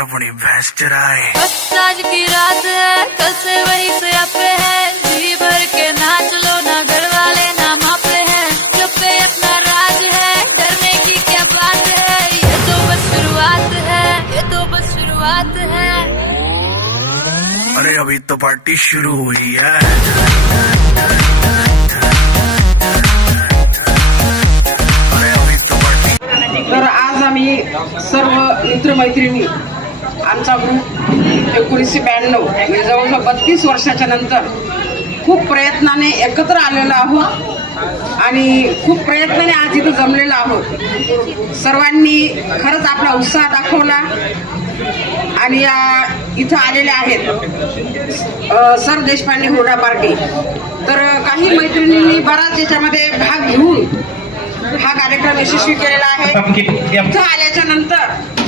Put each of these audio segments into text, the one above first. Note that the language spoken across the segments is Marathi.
अपनी भैंस चराए बस आज की रात है कल से वही से अपे है। जी भर के नाच लो ना घर वाले ना मापे हैं। जो पे अपना राज है डरने की क्या बात है? ये तो बस शुरुआत है ये तो बस शुरुआत है। अरे अभी तो पार्टी शुरू हुई है। अरे अभी तो पार्टी तर आज आम्ही सर्व मित्रमैत्रिणी आमचा ग्रुप एकोणीसशे ब्याण्णव म्हणजे जवळजवळ बत्तीस वर्षाच्या नंतर खूप प्रयत्नाने एकत्र आलेलो आहोत आणि खूप प्रयत्नाने आज इथं जमलेलो आहोत. सर्वांनी खरंच आपला उत्साह दाखवला आणि या इथं आलेले आहेत सर देशपांडे हुरडा पार्टी तर काही मैत्रिणींनी बराच याच्यामध्ये भाग घेऊन हा कार्यक्रम यशस्वी केलेला आहे. इथं आल्याच्यानंतर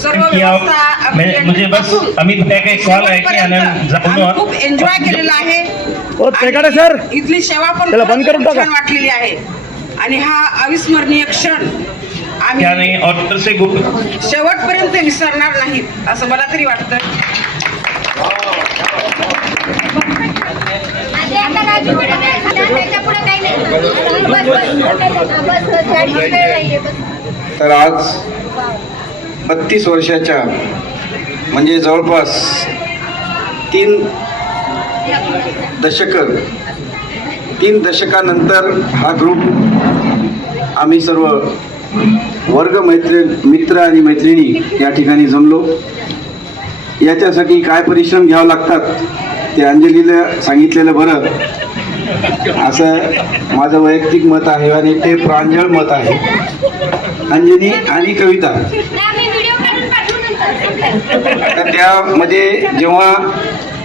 म्हणजे म्हणजे बस अमित काय काही कॉल आहे आम्ही खूप एन्जॉय केलेला आहे ओ, ते काढा, सर. आणि इथली सेवा पण बंद करून. छान वाटलेली आहे आणि हा अविस्मरणीय क्षण क्या आम्ही शेवटपर्यंत विसरणार नाहीत असं मला तरी वाटतं तर आज बत्तीस वर्षाच्या म्हणजे जवळपास तीन दशक तीन दशकानंतर हा ग्रुप आम्ही सर्व वर्ग मैत्री मित्र आणि मैत्रिणी या ठिकाणी जमलो. याच्यासाठी काय परिश्रम घ्यावं लागतात ते अंजलीला सांगितलेलं बरं. असं माझं वैयक्तिक मत आहे आणि ते प्रांजळ मत आहे. अंजनी आणि कविता. त्यामध्ये जेव्हा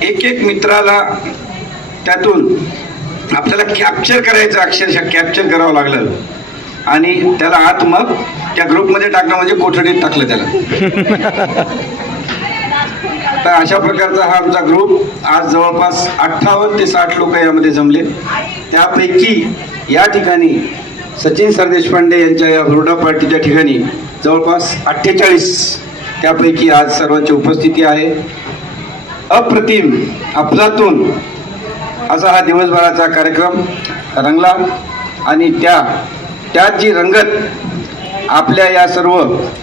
एक एक मित्राला त्यातून आपल्याला कॅप्चर करायचं अक्षरशः कॅप्चर करावं लागलं. आणि त्याला आत मग त्या ग्रुपमध्ये टाकणं म्हणजे कोठडीत टाकलं त्याला. तर अशा प्रकारचा हा आमचा ग्रुप आज जवळपास अठ्ठावन्न ते साठ लोक यामध्ये जमले. त्यापैकी या ठिकाणी सचिन सरदेशपांडे यांच्या या हुरडा पार्टीच्या ठिकाणी जवळपास अठ्ठेचाळीस त्यापैकी आज सर्वांची उपस्थिती आहे. अप्रतिम अफलातून असा हा दिवसभराचा कार्यक्रम रंगला आणि त्या त्यात जी रंगत आपल्या या सर्व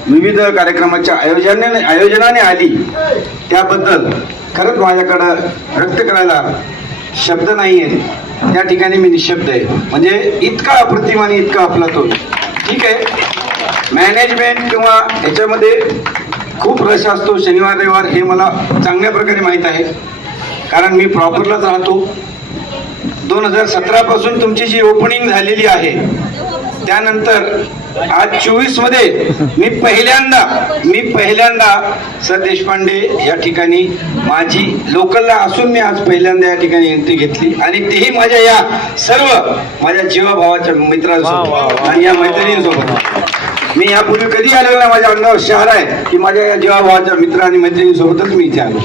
विविध कार्यक्रमाच्या आयोजनाने आयोजनाने आली. त्याबद्दल खरंच माझ्याकडं व्यक्त करायला शब्द नाही आहेत त्या ठिकाणी मी निशब्द आहे. म्हणजे इतका अप्रतिम आणि इतका अफलातून. ठीक आहे? मॅनेजमेंट किंवा याच्यामध्ये खूप रस असतो शनिवार रविवार हे मला चांगल्या प्रकारे माहीत आहे. कारण मी प्रॉपरलाच राहतो. दोन हजार सतरापासून तुमची जी ओपनिंग झालेली आहे त्यानंतर आज चोवीसमध्ये मी पहिल्यांदा मी पहिल्यांदा सर देशपांडे या ठिकाणी माझी लोकलला असून मी आज पहिल्यांदा या ठिकाणी एंट्री घेतली. आणि तेही माझ्या या सर्व माझ्या जीवाभावाच्या मित्रांसोबत आणि या मैत्रिणींसोबत. मी यापूर्वी कधी आलेलो नाही माझ्या अंगावर शहर आहे की माझ्या या जीवाभावाच्या मित्र आणि मैत्रिणींसोबतच मी इथे आलो.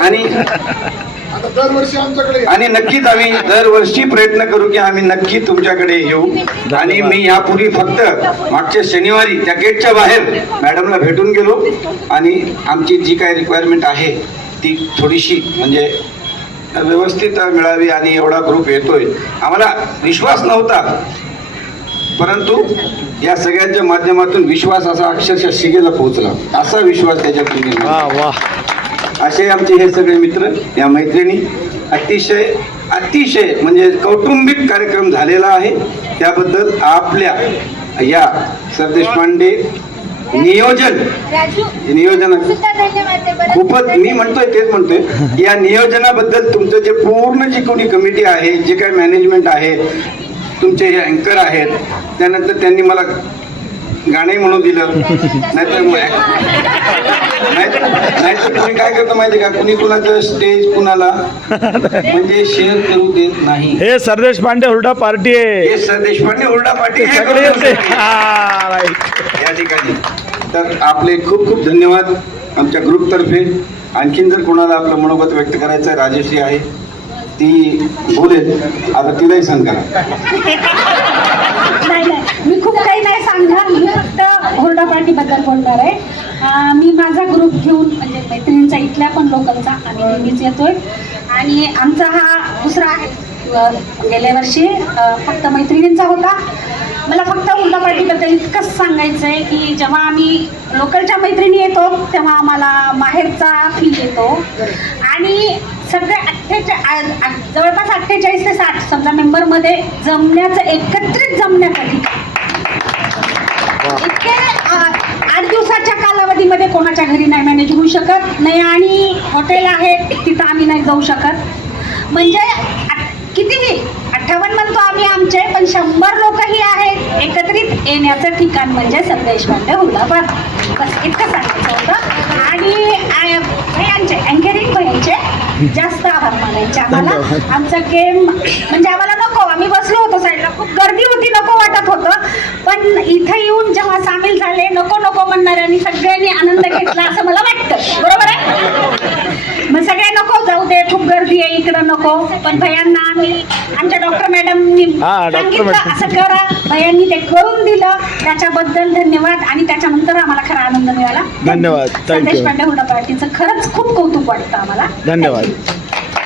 आणि दरवर्षी आमच्याकडे आणि नक्कीच आम्ही दरवर्षी प्रयत्न करू की आम्ही नक्की तुमच्याकडे येऊ. आणि मी यापूर्वी फक्त मागच्या शनिवारी त्या गेटच्या बाहेर मॅडमला भेटून गेलो. आणि आमची जी काही रिक्वायरमेंट आहे ती थोडीशी म्हणजे व्यवस्थित मिळावी आणि एवढा ग्रुप येतोय. आम्हाला विश्वास नव्हता. परंतु या सगळ्यांच्या माध्यमातून विश्वास असा अक्षरशः शिगेला पोहोचला. असा विश्वास त्याच्यातून निर्माण वा वा. असे आमचे हे सगळे मित्र या मैत्रिणी अतिशय अतिशय म्हणजे कौटुंबिक कार्यक्रम झालेला आहे त्याबद्दल आपल्या या सरदेश पांडे नियोजन नियोजन. खूपच मी म्हणतोय तेच म्हणतोय या नियोजनाबद्दल तुमचं जे पूर्ण जी कोणी कमिटी आहे जे काही मॅनेजमेंट आहे तुमचे हे अँकर आहेत त्यानंतर त्यांनी मला गाणे म्हणून दिलं. नाहीतर नाहीतर तुम्ही काय करता माहिती का? कुणी कुणाचं स्टेज कुणाला म्हणजे शेअर करू देत नाही. हे सरदेश पांडे हुरडा पार्टी आहे. हे सर देशपांडे हुरडा हे सगळे करू right. या ठिकाणी. तर आपले खूप खूप धन्यवाद आमच्या ग्रुपतर्फे आणखीन जर कोणाला आपलं मनोगत व्यक्त करायचं आहे राजेश्री आहे ती बोलेल. आता तिलाही सांग. करा सांगा मी फक्त हुरडा हुरडा पार्टीबद्दल बोलणार आहे. मी माझा ग्रुप घेऊन म्हणजे मैत्रिणींचा इथल्या पण लोकलचा आम्ही नेहमीच येतोय. आणि आमचा हा दुसरा आहे. गेल्या वर्षी फक्त मैत्रिणींचा होता. मला फक्त हुरडा पार्टीबद्दल इतकंच सांगायचं आहे की जेव्हा आम्ही लोकलच्या मैत्रिणी येतो तेव्हा आम्हाला माहेरचा फील येतो. आणि सगळे अठ्ठेचाळीस जवळपास अठ्ठेचाळीस ते साठ समजा मेंबरमध्ये जमण्याचं एकत्रित जमण्यासाठी इतके आठ दिवसाच्या कालावधीमध्ये कोणाच्या घरी नाही मॅनेज होऊ शकत नाही आणि हॉटेल आहे तिथं आम्ही नाही जाऊ शकत. म्हणजे कितीही अठ्ठावन्न म्हणतो आम्ही आमचे पण शंभर लोकही आहेत एकत्रित येण्याचं ठिकाण म्हणजे संदेश पांडे हुर्दाबाद बस इतकं सांगायचं होतं. आणि भयांचे अँकरिंग भयांचे जास्त आभार मानायचे आम्हाला. आमचा गेम म्हणजे आम्हाला नको आम्ही बसलो होतो साईडला खूप गर्दी होती नको वाटत होतं. पण इथं जेव्हा सामील झाले नको नको म्हणणाऱ्यांनी सगळ्यांनी आनंद घेतला असं मला वाटतं. बरोबर आहे? मग सगळे नको जाऊ दे खूप गर्दी आहे इकडं नको. पण भयांना आम्ही आमच्या डॉक्टर मॅडमनी सांगितलं मॅडम. असं करा. भयांनी ते करून दिलं. त्याच्याबद्दल धन्यवाद. आणि त्याच्यानंतर आम्हाला खरा आनंद मिळाला. धन्यवाद. संदेश पार्टीचं खरंच खूप कौतुक वाटतं आम्हाला. धन्यवाद.